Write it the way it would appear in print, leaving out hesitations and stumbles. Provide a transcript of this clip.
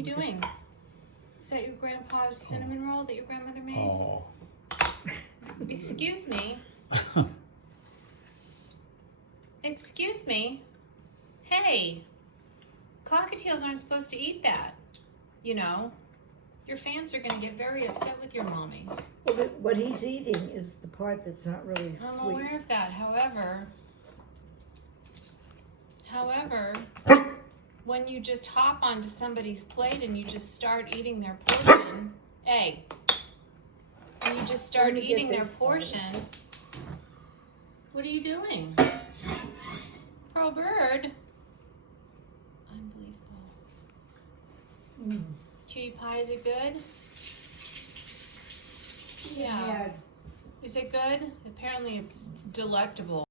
you doing? Is that your grandpa's cinnamon roll that your grandmother made? Oh. Excuse me. Excuse me. Hey, cockatiels aren't supposed to eat that. You know, your fans are going to get very upset with your mommy. Well, what he's eating is the part that's not really sweet. I'm aware of that. However, when you just hop onto somebody's plate and you just start eating their portion, hey, when you just start eating their portion, what are you doing? Pearl bird. Unbelievable. Cutie pie, is it good? Yeah. Is it good? Apparently it's delectable.